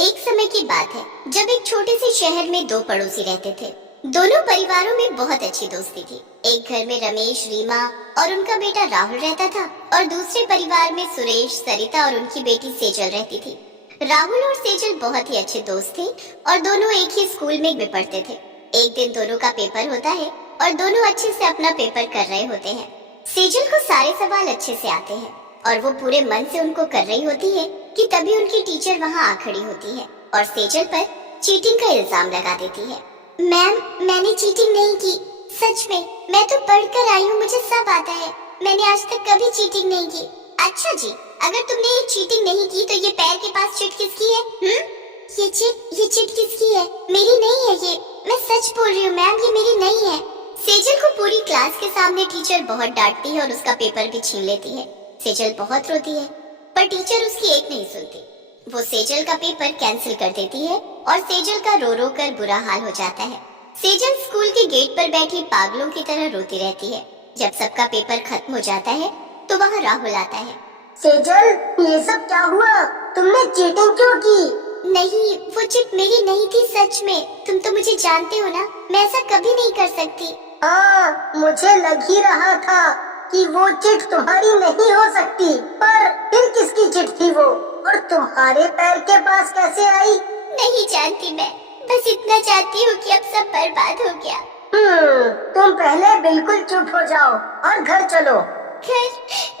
एक समय की बात है जब एक छोटे से शहर में दो पड़ोसी रहते थे। दोनों परिवारों में बहुत अच्छी दोस्ती थी। एक घर में रमेश, रीमा और उनका बेटा राहुल रहता था और दूसरे परिवार में सुरेश, सरिता और उनकी बेटी सेजल रहती थी। राहुल और सेजल बहुत ही अच्छे दोस्त थे और दोनों एक ही स्कूल में पढ़ते थे। एक दिन दोनों का पेपर होता है और दोनों अच्छे से अपना पेपर कर रहे होते हैं। सेजल को सारे सवाल अच्छे से आते हैं और वो पूरे मन से उनको कर रही होती है कि तभी उनकी टीचर वहाँ आ खड़ी होती है और सेजल पर चीटिंग का इल्जाम लगा देती है। मैम, मैंने चीटिंग नहीं की, सच में मैं तो पढ़ कर आई हूँ, मुझे सब आता है, मैंने आज तक कभी चीटिंग नहीं की। अच्छा जी, अगर तुमने ये चीटिंग नहीं की तो ये पैर के पास चिट किसकी है? ये चिट किसकी है? मेरी नहीं है ये, मैं सच बोल रही हूँ मैम, ये मेरी नहीं है। सेजल को पूरी क्लास के सामने टीचर बहुत डांटती है और उसका पेपर भी छीन लेती है। सेजल बहुत रोती है पर टीचर उसकी एक नहीं सुनती। वो सेजल का पेपर कैंसिल कर देती है और सेजल का रो रो कर बुरा हाल हो जाता है। सेजल स्कूल के गेट पर बैठी पागलों की तरह रोती रहती है। जब सबका पेपर खत्म हो जाता है तो वहाँ राहुल आता है। सेजल, ये सब क्या हुआ? तुमने चीटिंग क्यों की? नहीं, वो चिट मेरी नहीं थी, सच में। तुम तो मुझे जानते हो ना, मैं ऐसा कभी नहीं कर सकती। हाँ, मुझे लग ही रहा था कि वो चिट तुम्हारी नहीं हो सकती, पर फिर किसकी चिट थी वो? और तुम्हारे पैर के पास कैसे आई? नहीं जानती मैं, बस इतना जानती हूँ कि अब सब बर्बाद हो गया। तुम पहले बिल्कुल चुप हो जाओ और घर चलो। घर?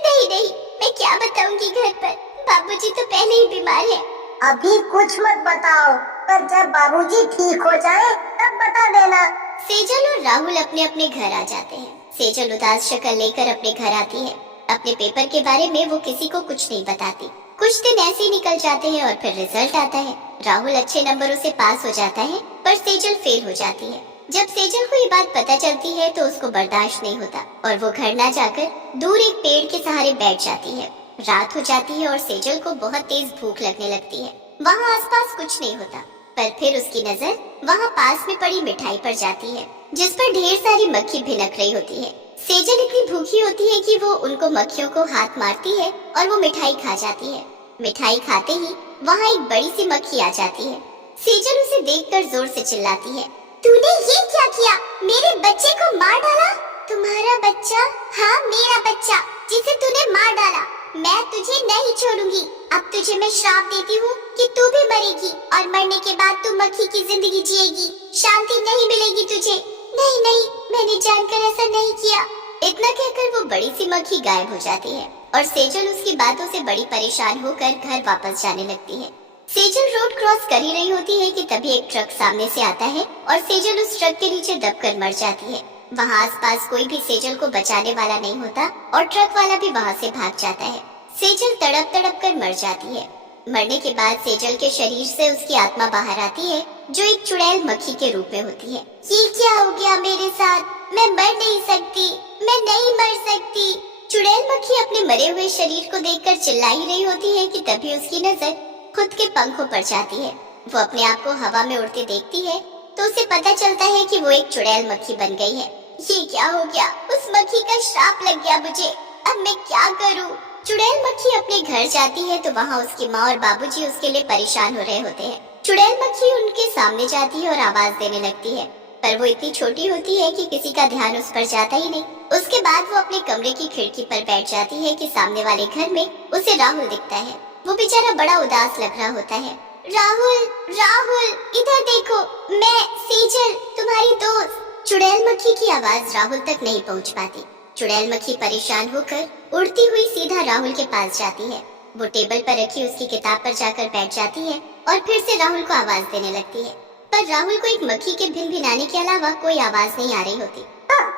नहीं, मैं क्या बताऊंगी घर पर, बाबूजी तो पहले ही बीमार है। अभी कुछ मत बताओ, पर जब बाबूजी ठीक हो जाए तब बता देना। सेजल और राहुल अपने अपने घर आ जाते हैं। सेजल उदास शक्ल लेकर अपने घर आती है। अपने पेपर के बारे में वो किसी को कुछ नहीं बताती। कुछ दिन ऐसे ही निकल जाते हैं और फिर रिजल्ट आता है। राहुल अच्छे नंबरों से पास हो जाता है पर सेजल फेल हो जाती है। जब सेजल को ये बात पता चलती है तो उसको बर्दाश्त नहीं होता और वो घर ना जाकर दूर एक पेड़ के सहारे बैठ जाती है। रात हो जाती है और सेजल को बहुत तेज भूख लगने लगती है। वहाँ आसपास कुछ नहीं होता, पर फिर उसकी नजर वहाँ पास में पड़ी मिठाई पर जाती है जिस पर ढेर सारी मक्खी भिनक रही होती है। सेजल इतनी भूखी होती है कि वो उनको मक्खियों को हाथ मारती है और वो मिठाई खा जाती है। मिठाई खाते ही वहाँ एक बड़ी सी मक्खी आ जाती है। सेजल उसे देखकर जोर से चिल्लाती है, तूने ये क्या किया? मेरे बच्चे को मार डाला? तुम्हारा बच्चा? हाँ, मेरा बच्चा, जिसे तूने मार डाला। मैं तुझे नहीं छोड़ूंगी। अब तुझे मैं श्राप देती हूँ कि तू भी मरेगी और मरने के बाद तू मक्खी की जिंदगी जिएगी। शांति नहीं मिलेगी तुझे। नहीं, मैंने जानकर ऐसा नहीं किया। इतना कहकर वो बड़ी सी मक्खी गायब हो जाती है और सेजल उसकी बातों से बड़ी परेशान होकर घर वापस जाने लगती है। सेजल रोड क्रॉस कर ही रही होती है कि तभी एक ट्रक सामने से आता है और सेजल उस ट्रक के नीचे दबकर मर जाती है। वहाँ आसपास कोई भी सेजल को बचाने वाला नहीं होता और ट्रक वाला भी वहाँ से भाग जाता है। सेजल तड़प तड़प कर मर जाती है। मरने के बाद सेजल के शरीर से उसकी आत्मा बाहर आती है जो एक चुड़ैल मक्खी के रूप में होती है। ये क्या हो गया मेरे साथ? मैं मर नहीं सकती, मैं नहीं मर सकती। चुड़ैल मक्खी अपने मरे हुए शरीर को देखकर चिल्ला ही रही होती है कि तभी उसकी नजर खुद के पंखों पर जाती है। वो अपने आप को हवा में उड़ते देखती है तो उसे पता चलता है कि वो एक चुड़ैल मक्खी बन गई है। ये क्या हो गया? उस मक्खी का श्राप लग गया मुझे। अब मैं क्या करूं? चुड़ैल मक्खी अपने घर जाती है तो वहाँ उसकी माँ और बाबूजी उसके लिए परेशान हो रहे होते हैं। चुड़ैल मक्खी उनके सामने जाती है और आवाज देने लगती है, पर वो इतनी छोटी होती है कि किसी का ध्यान उस पर जाता ही नहीं। उसके बाद वो अपने कमरे की खिड़की पर बैठ जाती है कि सामने वाले घर में उसे राहुल दिखता है। वो बेचारा बड़ा उदास लग रहा होता है। राहुल, इधर देखो, मैं सेजल, तुम्हारी दोस्त। चुड़ैल मक्खी की आवाज राहुल तक नहीं पहुंच पाती। चुड़ैल मक्खी परेशान होकर उड़ती हुई सीधा राहुल के पास जाती है। वो टेबल पर रखी उसकी किताब पर जाकर बैठ जाती है और फिर से राहुल को आवाज देने लगती है, पर राहुल को एक मक्खी के भिनभिनाने के अलावा कोई आवाज नहीं आ रही होती।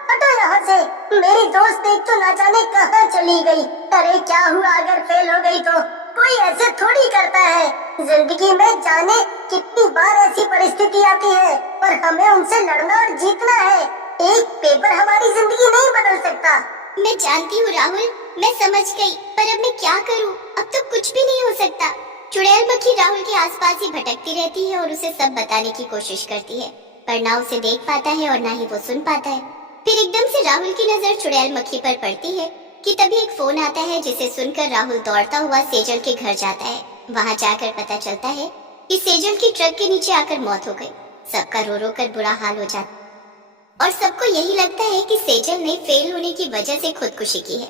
हटो यहाँ से, मेरी दोस्त एक तो ना जाने कहाँ चली गई। अरे क्या हुआ अगर फेल हो गई तो? कोई ऐसे थोड़ी करता है। जिंदगी में जाने कितनी बार ऐसी परिस्थिति आती है, पर हमें उनसे लड़ना और जीतना है। एक पेपर हमारी जिंदगी नहीं बदल सकता। मैं जानती हूँ राहुल, मैं समझ गई, पर अब मैं क्या करूँ? अब तो कुछ भी नहीं हो सकता। चुड़ैल मक्खी राहुल के आसपास ही भटकती रहती है और उसे सब बताने की कोशिश करती है, पर ना उसे देख पाता है और ना ही वो सुन पाता है। फिर एकदम से राहुल की नजर चुड़ैल मक्खी पर पड़ती है कि तभी एक फोन आता है जिसे सुनकर राहुल दौड़ता हुआ सेजल के घर जाता है। वहाँ जाकर पता चलता है कि सेजल की ट्रक के नीचे आकर मौत हो गई। सबका रो रो कर बुरा हाल हो जाता और सबको यही लगता है कि सेजल ने फेल होने की वजह से खुदकुशी की है।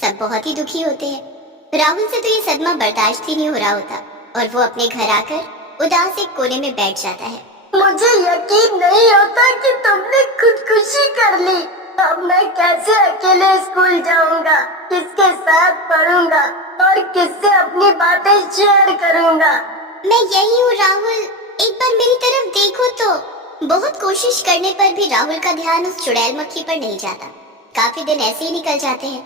सब बहुत ही दुखी होते हैं। राहुल से तो ये सदमा बर्दाश्त ही नहीं हो रहा होता और वो अपने घर आकर उदास एक कोने में बैठ जाता है। मुझे यकीन नहीं होता कि तुमने खुदकुशी कर ली। अब मैं कैसे अकेले स्कूल जाऊंगा, किसके साथ पढ़ूंगा और किससे अपनी बातें शेयर करूंगा। मैं यही हूँ राहुल, एक बार मेरी तरफ देखो तो। बहुत कोशिश करने पर भी राहुल का ध्यान उस चुड़ैल मक्खी पर नहीं जाता। काफी दिन ऐसे ही निकल जाते हैं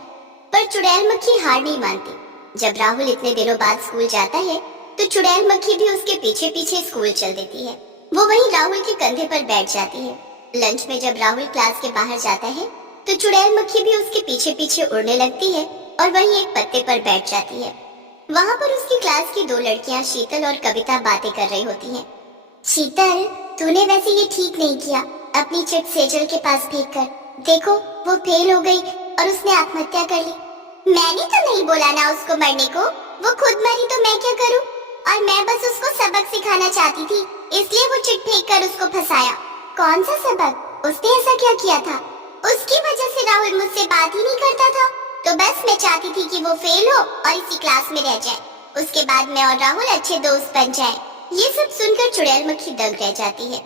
पर चुड़ैल मक्खी हार नहीं मानती। जब राहुल इतने दिनों बाद स्कूल जाता है तो चुड़ैल मक्खी भी उसके पीछे पीछे स्कूल चल देती है। वो वहीं राहुल के कंधे पर बैठ जाती है। लंच में जब राहुल क्लास के बाहर जाता है तो चुड़ैल मक्खी भी उसके पीछे पीछे उड़ने लगती है और वहीं एक पत्ते पर बैठ जाती है। वहाँ पर उसकी क्लास की 2 लड़कियाँ शीतल और कविता बातें कर रही होती हैं। शीतल, तूने वैसे ये ठीक नहीं किया, अपनी चिट सेजल के पास फेंक कर। देखो वो फेल हो गई और उसने आत्महत्या कर ली। मैंने तो नहीं बोला ना उसको मरने को, वो खुद मरी तो मैं क्या करूँ। और मैं बस उसको सबक सिखाना चाहती थी, इसलिए वो चिट फेंक कर उसको फंसाया। कौन सा सबक? उसने ऐसा क्या किया था? उसकी वजह से राहुल मुझसे बात ही नहीं करता था, तो बस मैं चाहती थी कि वो फेल हो और इसी क्लास में रह जाए। उसके बाद मैं और राहुल अच्छे दोस्त बन जाए। ये सब सुनकर चुड़ैल मक्खी दंग रह जाती है।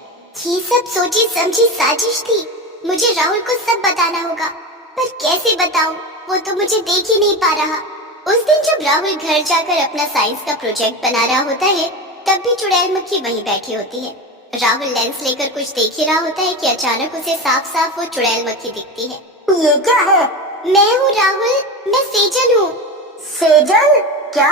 ये सब सोची समझी साजिश थी। मुझे राहुल को सब बताना होगा, पर कैसे बताऊं? वो तो मुझे देख ही नहीं पा रहा। उस दिन जब राहुल घर जाकर अपना साइंस का प्रोजेक्ट बना रहा होता है तब भी चुड़ैल मक्खी वहीं बैठी होती है। राहुल लेंस लेकर कुछ देख ही रहा होता है कि अचानक उसे साफ साफ वो चुड़ैल मक्खी दिखती है। ये क्या है? मैं हूँ राहुल, मैं सेजल हूँ। सेजल? क्या?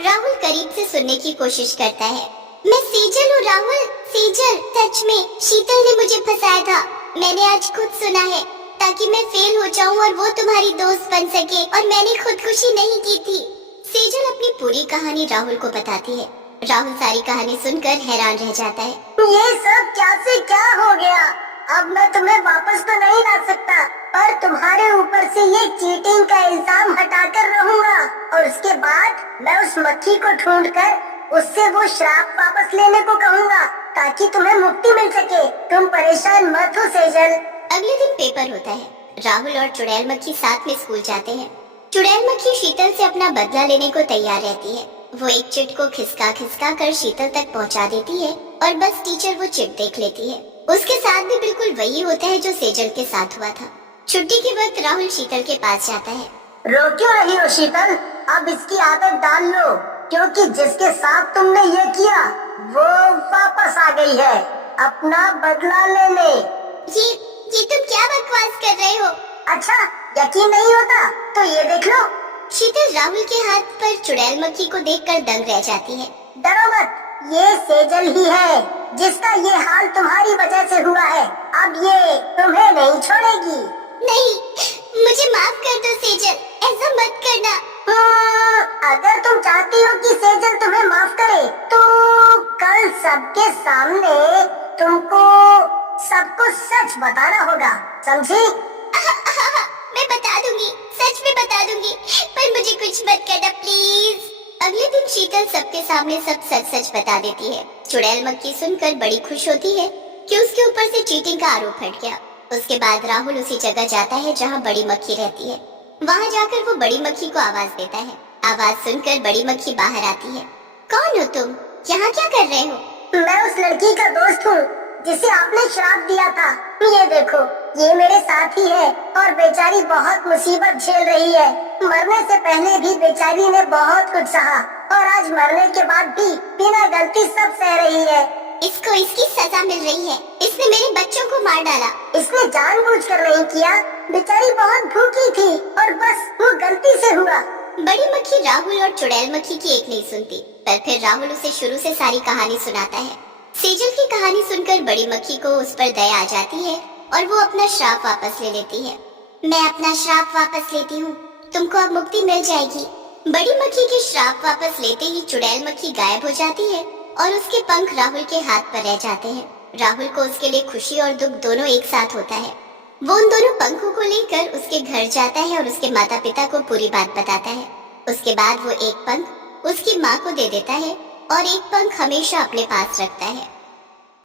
राहुल करीब से सुनने की कोशिश करता है। मैं सेजल हूँ राहुल, सेजल। सच में शीतल ने मुझे फंसाया था। मैंने आज खुद सुना है ताकि मैं फेल हो जाऊँ और वो तुम्हारी दोस्त बन सके, और मैंने खुदकुशी नहीं की थी। सेजल अपनी पूरी कहानी राहुल को बताती है। राहुल सारी कहानी सुनकर हैरान रह जाता है। ये सब क्या से क्या हो गया? अब मैं तुम्हें वापस तो नहीं ला सकता, पर तुम्हारे ऊपर से ये चीटिंग का इल्जाम हटाकर रहूंगा और उसके बाद मैं उस मक्खी को ढूंढकर उससे वो श्राप वापस लेने को कहूँगा ताकि तुम्हें मुक्ति मिल सके। तुम परेशान मत हो सेजल। अगले दिन पेपर होता है। राहुल और चुड़ैल मक्खी साथ में स्कूल जाते हैं। चुड़ैल मक्खी शीतल से अपना बदला लेने को तैयार रहती है। वो एक चिट को खिसका खिसका कर शीतल तक पहुंचा देती है और बस टीचर वो चिट देख लेती है। उसके साथ भी बिल्कुल वही होता है जो सेजल के साथ हुआ था। छुट्टी के वक्त राहुल शीतल के पास जाता है। रो क्यों रही हो शीतल? अब इसकी आदत डाल लो, क्योंकि जिसके साथ तुमने ये किया वो वापस आ गई है अपना बदला लेने। ये तुम क्या बकवास कर रहे हो? अच्छा, यकीन नहीं होता तो ये देख लो। शीतल राहुल के हाथ पर चुड़ैल मक्खी को देखकर दंग रह जाती है। डरो मत, ये सेजल ही है जिसका ये हाल तुम्हारी वजह से हुआ है। अब ये तुम्हें नहीं छोड़ेगी। नहीं, मुझे माफ कर दो सेजल, ऐसा मत करना। अगर तुम चाहती हो कि सेजल तुम्हें माफ करे तो कल सबके सामने तुमको सबको सच बताना होगा, समझी? मैं बता दूंगी, सच में बता दूंगी, पर मुझे कुछ मत करना प्लीज। अगले दिन शीतल सबके सामने सब सच सच बता देती है। चुड़ैल मक्खी सुनकर बड़ी खुश होती है कि उसके ऊपर से चीटिंग का आरोप हट गया। उसके बाद राहुल उसी जगह जाता है जहाँ बड़ी मक्खी रहती है। वहाँ जाकर वो बड़ी मक्खी को आवाज देता है। आवाज सुनकर बड़ी मक्खी बाहर आती है। कौन हो तुम? यहाँ क्या कर रहे हो? मैं उस लड़की का दोस्त हूँ जिसे आपने श्राप दिया था। ये देखो, ये मेरे साथी है और बेचारी बहुत मुसीबत झेल रही है। मरने से पहले भी बेचारी ने बहुत कुछ सहा और आज मरने के बाद भी बिना गलती सब सह रही है। इसको इसकी सजा मिल रही है। इसने मेरे बच्चों को मार डाला। इसने जानबूझकर नहीं किया, बेचारी बहुत भूखी थी और बस वो गलती से हुआ। बड़ी मक्खी राहुल और चुड़ैल मक्खी की एक नहीं सुनती, पर फिर राहुल उसे शुरू से सारी कहानी सुनाता है। सेजल की कहानी सुनकर बड़ी मक्खी को उस पर दया आ जाती है और वो अपना श्राप वापस ले लेती है। मैं अपना श्राप वापस लेती हूँ, तुमको अब मुक्ति मिल जाएगी। बड़ी मक्खी के श्राप वापस लेते ही चुड़ैल मक्खी गायब हो जाती है और उसके पंख राहुल के हाथ पर रह जाते हैं। राहुल को उसके लिए खुशी और दुख दोनों एक साथ होता है। वो उन दोनों पंखों को लेकर उसके घर जाता है और उसके माता पिता को पूरी बात बताता है। उसके बाद वो एक पंख उसकी माँ को दे देता है और एक पंख हमेशा अपने पास रखता है।